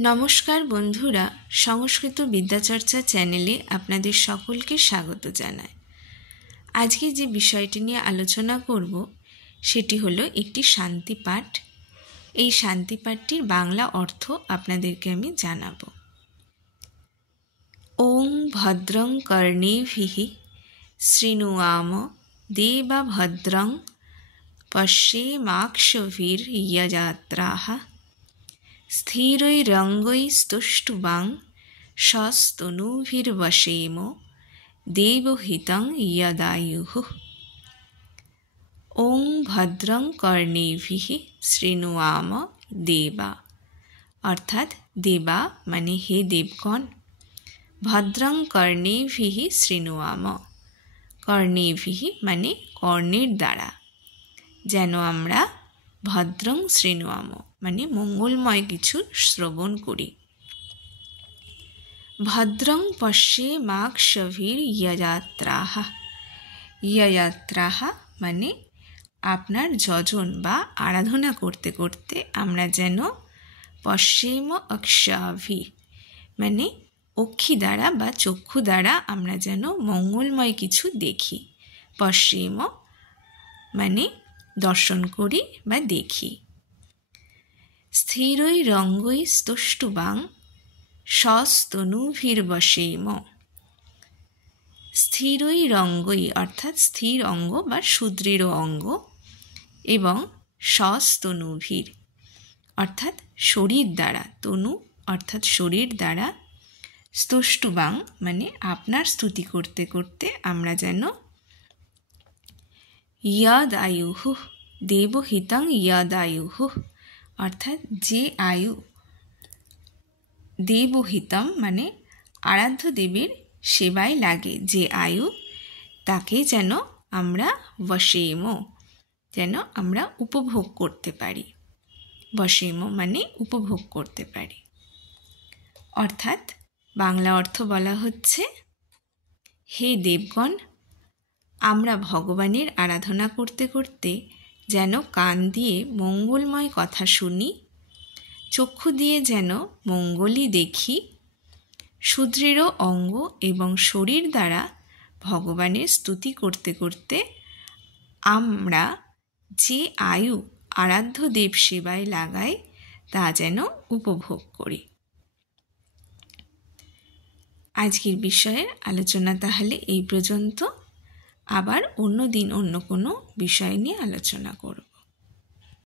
নমস্কার বন্ধুরা, সংস্কৃত বিদ্যাচর্চা চ্যানেলে আপনাদের সকলকে স্বাগত জানাই। আজকে যে বিষয়টি নিয়ে আলোচনা করব সেটি হলো একটি শান্তি পাঠ। এই শান্তি পাঠটির বাংলা অর্থ আপনাদেরকে আমি জানাবো। ওং ভদ্রং কর্ণেভিঃ শৃণুয়াম দেবা ভদ্রং পশ্যেমাক্ষভির্যজত্রাঃ স্থিরৈরঙ্গৈस्तुष्टुवां সস্তনূভির্বশেম দেবহিतं यदायुः। ওং ভদ্রং কর্ণেভিঃ শৃণুয়াম দেবা, অর্থাৎ দেবা মানে হে দেবগণ। ভদ্রং কর্ণেভিঃ শৃণুয়াম, কর্ণেভিঃ মানে কর্ণের দ্বারা, যেন আমরা ভদ্রং শৃণুয়াম মানে মঙ্গলময় কিছু শ্রবণ করি। ভদ্রং পশ্যেমাক্ষভির্যজত্রাঃ, যজত্রাঃ মানে আপনার যজন বা আরাধনা করতে করতে আমরা যেন পশ্যেম অক্ষাভি মানে অক্ষি দ্বারা বা চক্ষু দ্বারা আমরা যেন মঙ্গলময় কিছু দেখি। পশ্যেম মানে দর্শন করি বা দেখি। স্থিরৈরঙ্গৈस्तुष्टुवां সস্তনূভির্বশেম, স্থিরৈরঙ্গৈ অর্থাৎ স্থির অঙ্গ বা সুদৃঢ় অঙ্গ, এবং সস্তনূভির অর্থাৎ শরীর দ্বারা, তনু অর্থাৎ শরীর দ্বারা, স্তুষ্টুবাং মানে আপনার স্তুতি করতে করতে আমরা যেন যদায়ুঃ দেবহিতং যদায়ুঃ অর্থাৎ যে আয়ু, দেবহিতম মানে আরাধ্য দেবের সেবায় লাগে যে আয়ু, তাকে যেন আমরা বশেম যেন আমরা উপভোগ করতে পারি। বশেম মানে উপভোগ করতে পারি। অর্থাৎ বাংলা অর্থ বলা হচ্ছে, হে দেবগণ, আমরা ভগবানের আরাধনা করতে করতে যেন কান দিয়ে মঙ্গলময় কথা শুনি, চক্ষু দিয়ে যেন মঙ্গলই দেখি, সুদৃঢ় অঙ্গ এবং শরীর দ্বারা ভগবানের স্তুতি করতে করতে আমরা যে আয়ু আরাধ্য দেব সেবায় লাগাই তা যেন উপভোগ করি। আজকের বিষয়ের আলোচনা তাহলে এই পর্যন্ত। আবার অন্য দিন অন্য কোনো বিষয় নিয়ে আলোচনা করব।